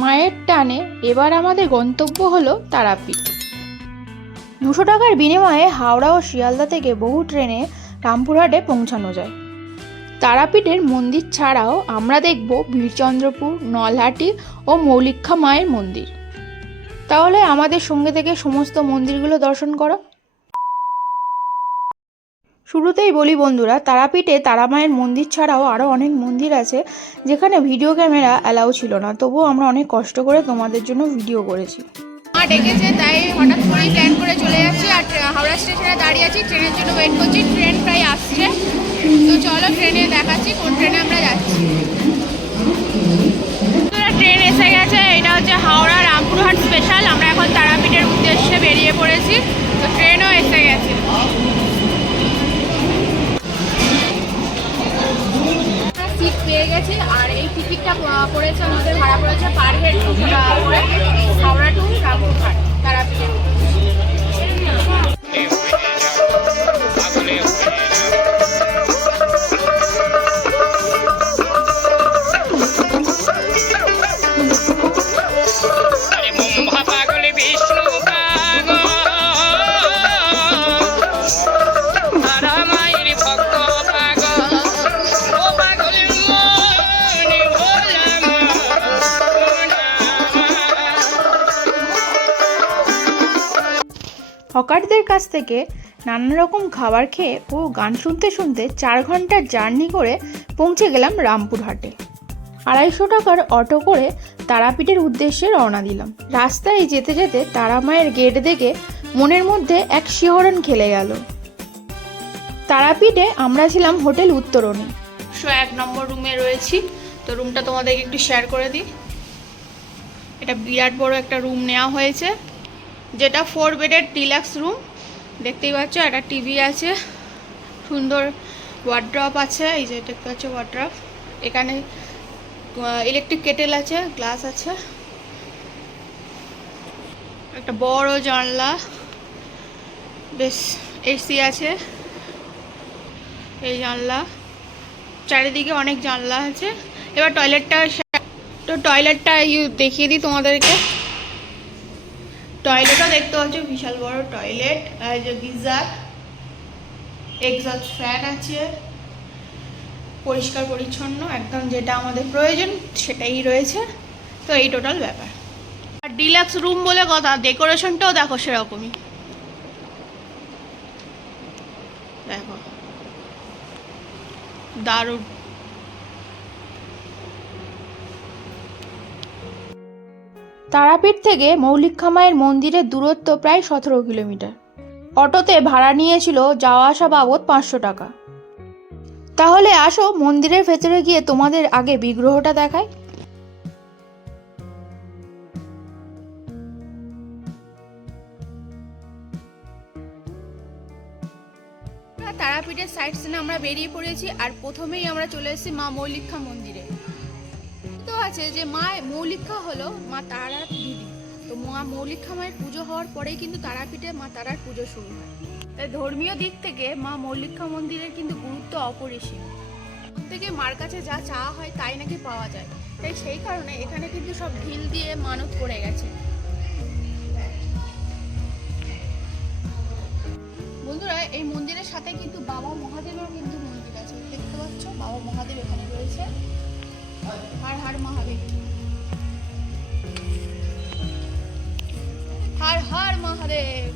মায়ের টানে এবার আমাদের গন্তব্য হলো তারাপীঠ। 200 টাকার বিনিময়ে হাওড়া ও শিয়ালদা থেকে বহু ট্রেনে রামপুরহাটে পৌঁছানো যায়। তারাপীঠের মন্দির ছাড়াও আমরা দেখব বীরচন্দ্রপুর, নলহাটি ও মৌলিক্ষা মায়ের মন্দির। তাহলে আমাদের সঙ্গে থেকে সমস্ত মন্দিরগুলো দর্শন করো। শুরুতেই বলি বন্ধুরা, তারাপীঠে তারা মায়ের মন্দির ছাড়াও আরও অনেক মন্দির আছে যেখানে ভিডিও ক্যামেরা অ্যালাউ ছিল না, তবুও আমরা অনেক কষ্ট করে তোমাদের জন্য ভিডিও করেছি। মা ডেকেছে তাই হঠাৎ করেই প্ল্যান করে চলে যাচ্ছি। আর হাওড়া স্টেশনে দাঁড়িয়ে আছি, ট্রেনের জন্য ওয়েট করছি। ট্রেন প্রায় আসছে, তো চলো ট্রেনে দেখাচ্ছি কোন ট্রেনে আমরা যাচ্ছি। ট্রেন এসে গেছে, এটা হচ্ছে হাওড়া রামপুরহাট স্পেশাল। আমরা এখন তারাপীঠের উদ্দেশ্যে বেরিয়ে পড়েছি, তো ট্রেনও এসে গেছে। সিট পেয়ে গেছি, আর এই টিকিটটা পড়েছে আমাদের, ভাড়া পড়েছে পার হেড 200 টাকা করে, হাওড়া টু রামপুরহাট তারাপীঠের। হকারদের কাছ থেকে নানা রকম খাবার খেয়ে ও গান শুনতে শুনতে 4 ঘন্টার জার্নি করে পৌঁছে গেলাম রামপুরহাটে। 250 টাকার অটো করে তারাপীঠের উদ্দেশ্যে রওনা দিলাম। রাস্তায় যেতে যেতে তারা মায়ের গেট দেখে মনের মধ্যে এক শিহরণ খেলে গেল। তারাপীঠে আমরা ছিলাম হোটেল উত্তরণী। 101 নম্বর রুমে রয়েছি, তো রুমটা তোমাদেরকে একটু শেয়ার করে দিই। এটা বিরাট বড় একটা রুম নেওয়া হয়েছে, যেটা 4 বেডের ডিলাক্স রুম। দেখতেই পাচ্ছ, একটা টিভি আছে, সুন্দর ওয়ার্ড্রপ আছে, এই যে দেখতে পাচ্ছ ওয়ার্ড্রপ। এখানে ইলেকট্রিক কেটেল আছে, গ্লাস আছে, একটা বড় জানলা, বেশ এসি আছে, এই জানলা, চারিদিকে অনেক জানলা আছে। এবার টয়লেটটা দেখিয়ে দিই তোমাদেরকে। টয়লেটও দেখতে পাচ্ছ, বিশাল বড় টয়লেট, আর যে গিজার, এক্সস্ট ফ্যান আছে, পরিষ্কার পরিচ্ছন্ন একদম, যেটা আমাদের প্রয়োজন সেটাই রয়েছে। তো এই টোটাল ব্যাপার। আর ডিলাক্স রুম বলে কথা, ডেকোরেশনটাও দেখো সেরকমই, দেখো দারুণ। তারাপীঠ থেকে মৌলিক্ষা মায়ের মন্দিরের দূরত্ব প্রায় 17 কিলোমিটার। অটোতে ভাড়া নিয়েছিল যাওয়া আসা বাবদ 500 টাকা। তাহলে আসো মন্দিরের ভেতরে গিয়ে তোমাদের আগে বিগ্রহটা দেখাই। তারাপীঠের সাইড সিনে আমরা বেরিয়ে পড়েছি, আর প্রথমেই আমরা চলে এসেছি মা মৌলিক্ষা মন্দিরে। তো আছে যে মা মৌলিক্ষা হলো মা তারার দিদি, তো মা মৌলিক্ষা মায়ের পুজো হওয়ার পরেই কিন্তু তারাপীঠে মা তারার পুজো শুরু হয়। তাই ধর্মীয় দিক থেকে মা মৌলিক্ষা মন্দিরের কিন্তু গুরুত্ব অপরিসীম। থেকে মার কাছে যা চাওয়া হয় তাই নাকি পাওয়া যায়, তাই সেই কারণে এখানে কিন্তু সব ঢিল দিয়ে মানত করে গেছে। বন্ধুরা, এই মন্দিরের সাথে কিন্তু বাবা মহাদেবের কিন্তু মন্দির আছে, দেখতে পাচ্ছ বাবা মহাদেব এখানে রয়েছে। হর হর মহাদেব, হর হর মহাদেব।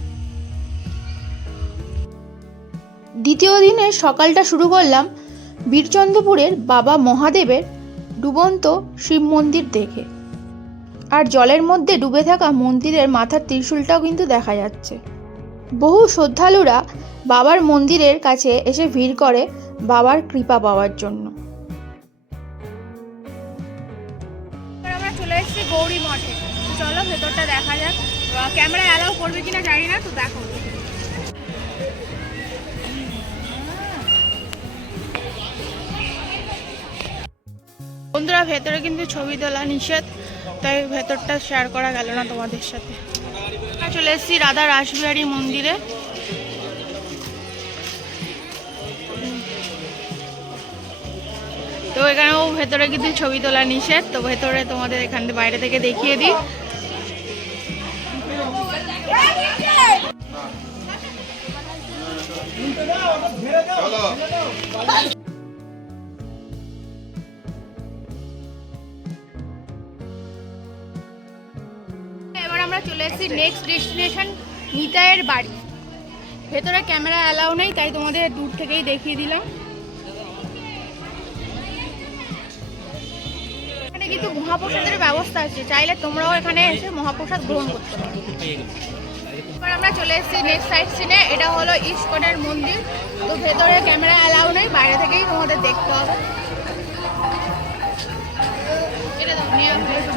দ্বিতীয় দিনের সকালটা শুরু করলাম বীরচন্দ্রপুরের বাবা মহাদেবের ডুবন্ত শিব মন্দির দেখে। আর জলের মধ্যে ডুবে থাকা মন্দিরের মাথার ত্রিশূলটাও কিন্তু দেখা যাচ্ছে। বহু শ্রদ্ধালুরা বাবার মন্দিরের কাছে এসে ভিড় করে বাবার কৃপা পাওয়ার জন্য। আমরা চলে এসেছি গৌরী মঠে, চলো ভেতরটা দেখা যাক। ক্যামেরা অ্যালাউ করবে কিনা জানি না, তো দেখো। বন্ধুরা, ভেতরে কিন্তু ছবি তোলা নিষেধ, তাই ভেতরটা শেয়ার করা গেল না তোমাদের সাথে। চলে এসেছি রাধা রাসবিহারী মন্দিরে। তো এখানেও ভেতরে কিন্তু ছবি তোলা নিষেধ, তো ভেতরে তোমাদের এখান থেকে বাইরে থেকে দেখিয়ে দিই। এবার আমরা চলে এসেছি নেক্সট ডেস্টিনেশন নিতাইয়ের বাড়ি। ভেতরে ক্যামেরা অ্যালাউ নেই, তাই তোমাদের দূর থেকেই দেখিয়ে দিলাম। এখানে কিন্তু মহাপ্রসাদের ব্যবস্থা আছে, চাইলে তোমরাও এখানে এসে মহাপ্রসাদ গ্রহণ করতে পারো। এবার আমরা চলে এসেছি নেক্সট সাইট সিনে, এটা হলো ইস্কনের মন্দির। তো ভেতরে ক্যামেরা অ্যালাউ নেই, বাইরে থেকেই তোমাদের দেখতে হবে। এটা দাও, নিয়ে আসো।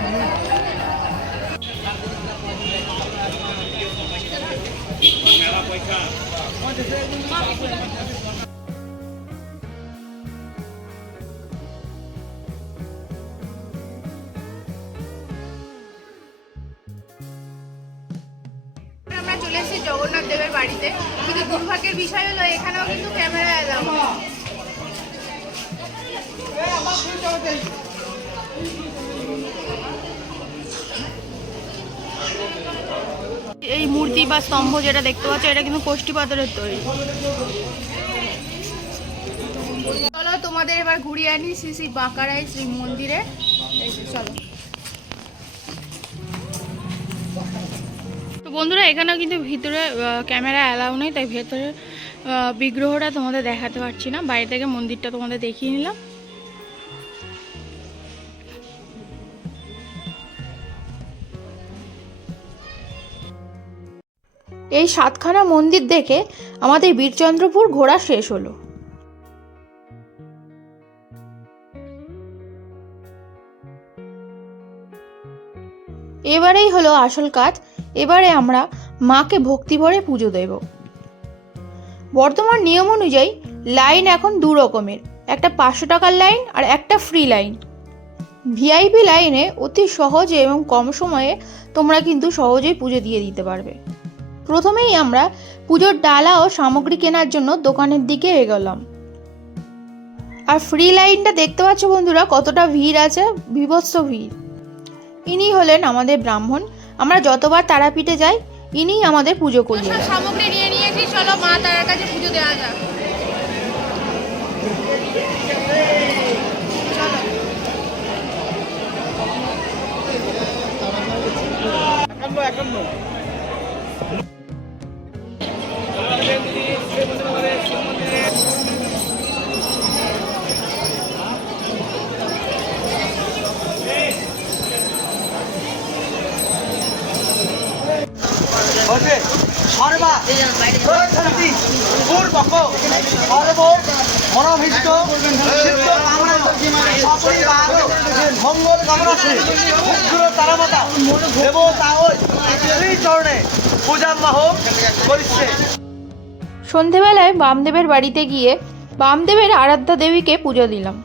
আমরা চলে এসেছি জগন্নাথ দেবের বাড়িতে, কিন্তু দুর্ভাগ্যের বিষয় হলো এখানেও কিন্তু ক্যামেরা অ্যালাউ নেই। এই মূর্তি বা স্তম্ভ যেটা দেখতে পাচ্ছ, এটা কিন্তু কোষ্ঠী পাথরের তৈরি। চলো তোমাদের এবার ঘুরিয়ে আনি শ্রী শ্রী বাঁকারাই শ্রী মন্দিরে। এই যে চলো। তো বন্ধুরা, এখানেও কিন্তু ভিতরে ক্যামেরা অ্যালাউ নেই, তাই ভেতরে বিগ্রহটা তোমাদের দেখাতে পারছি না, বাইরে থেকে মন্দিরটা তোমাদের দেখিয়ে নিলাম। এই 7খানা মন্দির দেখে আমাদের বীরচন্দ্রপুর ঘোরা শেষ হলো। এবারেই হলো আসল কাজ। এবারে আমরা মাকে ভক্তি ভরে পুজো দেব। বর্তমান নিয়ম অনুযায়ী লাইন এখন 2 রকমের, একটা 500 টাকার লাইন আর একটা ফ্রি লাইন। ভিআইপি লাইনে অতি সহজে এবং কম সময়ে তোমরা কিন্তু সহজেই পুজো দিয়ে দিতে পারবে। প্রথমেই আমরা পুজোর ডালা ও সামগ্রী কেনার জন্য দোকানের দিকে এগোলাম। আর ফ্রি লাইনটা দেখতে পাচ্ছ বন্ধুরা কতটা ভিড় আছে, বিভৎস ভিড়। ইনি হলেন আমাদের ব্রাহ্মণ। আমরা যতবার তারাপীঠে যাই ইনিই আমাদের পুজো করিয়ে দেন। সামগ্রী নিয়ে নিয়েছি, চলো মা তারার কাছে পুজো দেওয়া যাক। সর্বা প্রথন্তি পূর্বক সর্ব মনোভীষ্ট সিদ্ধ কামনা সপরিবার মঙ্গল কামনাতে উগ্র তারামাতা দেবতা ওই শ্রী চরণে পূজাম্মাহ করিছে। সন্ধেবেলায় বামদেবের বাড়িতে গিয়ে বামদেবের আরাধ্যা দেবীকে পুজো দিলাম।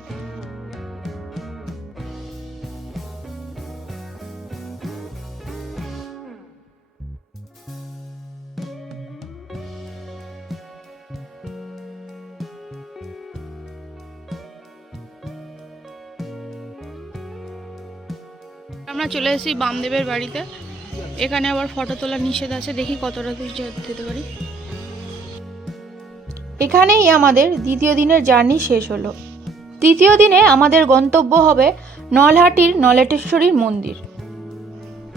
আমরা চলে এসেছি বামদেবের বাড়িতে। এখানে আবার ফটো তোলা নিষেধ আছে, দেখি কতটা দূর যেতে পারি। এখানেই আমাদের দ্বিতীয় দিনের জার্নি শেষ হলো। তৃতীয় দিনে আমাদের গন্তব্য হবে নলহাটির নলেটেশ্বরীর মন্দির।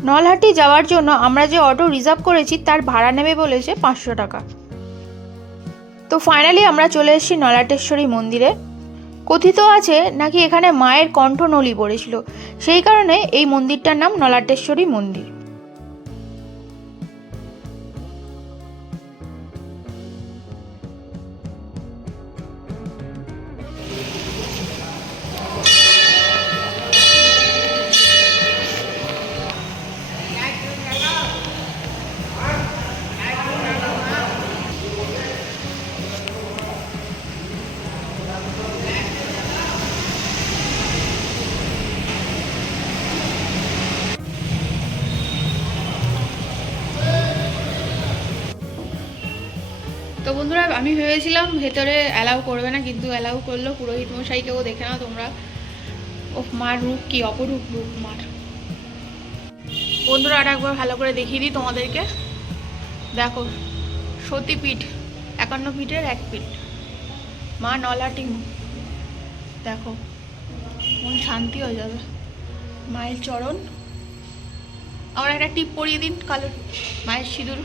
নলহাটি যাওয়ার জন্য আমরা যে অটো রিজার্ভ করেছি তার ভাড়া নেবে বলেছে 500 টাকা। তো ফাইনালি আমরা চলে এসেছি নলাটেশ্বরী মন্দিরে। কথিত আছে নাকি এখানে মায়ের কণ্ঠনলী পড়েছিল, সেই কারণে এই মন্দিরটার নাম নলাটেশ্বরী মন্দির। তো বন্ধুরা, আমি ভেবেছিলাম ভেতরে অ্যালাউ করবে না, কিন্তু অ্যালাউ করলো। পুরোহিত মশাইকেও দেখে নাও তোমরা। ও মার রূপ কি অপরূপ রূপ মার। বন্ধুরা আর একবার ভালো করে দেখিয়ে দিই তোমাদেরকে। দেখো সতীপীঠ, 51 ফিটের 1 ফিট, মা নলাটি। দেখো মন শান্তি হয়ে যাবে। মায়ের চরণ। আমার একটা টিপ পরিয়ে দিন কালো, মায়ের সিঁদুর।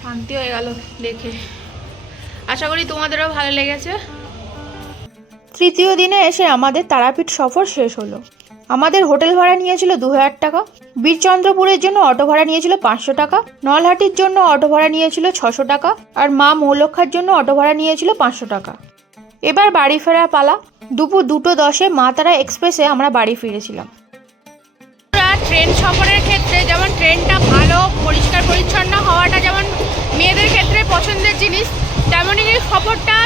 শান্তি হয়ে গেল দেখে। আশা করি তোমাদেরও ভালো লেগেছে। তৃতীয় দিনে এসে আমাদের তারাপীঠ সফর শেষ হলো। আমাদের হোটেল ভাড়া নিয়েছিল 2000 টাকা, বীরচন্দ্রপুরের জন্য অটো ভাড়া নিয়েছিল 500 টাকা, নলহাটির জন্য অটো ভাড়া নিয়েছিল 600 টাকা, আর মা মৌলক্ষার জন্য অটো ভাড়া নিয়েছিল 500 টাকা। এবার বাড়ি ফেরার পালা। দুপুর 2:10 মা তারা এক্সপ্রেসে আমরা বাড়ি ফিরেছিলাম। ট্রেন সফরের ক্ষেত্রে যেমন ট্রেনটা ভালো পরিষ্কার পরিচ্ছন্ন হওয়াটা যেমন মেয়েদের ক্ষেত্রে পছন্দের জিনিস, তেমনই সফরটা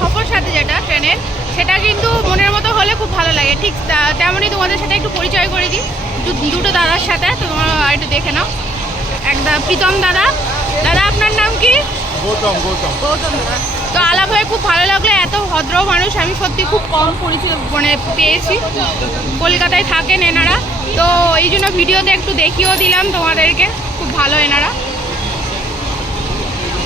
সফর সাথী যেটা ট্রেনের, সেটা কিন্তু মনের মতো হলে খুব ভালো লাগে। ঠিক তেমনই তোমাদের সাথে একটু পরিচয় করে দিই দুটো দাদার সাথে, তো তোমরা একটু দেখে নাও। প্রীতম দাদা। দাদা আপনার নাম কি? গৌতম দাদা। তো আলাপ হয়ে খুব ভালো লাগলো। এত ভদ্র মানুষ আমি সত্যি খুব কম পরিচিত পেয়েছি। কলকাতায় থাকেন এনারা, তো এই জন্য ভিডিওতে একটু দেখিয়েও দিলাম তোমাদেরকে। খুব ভালো এনারা।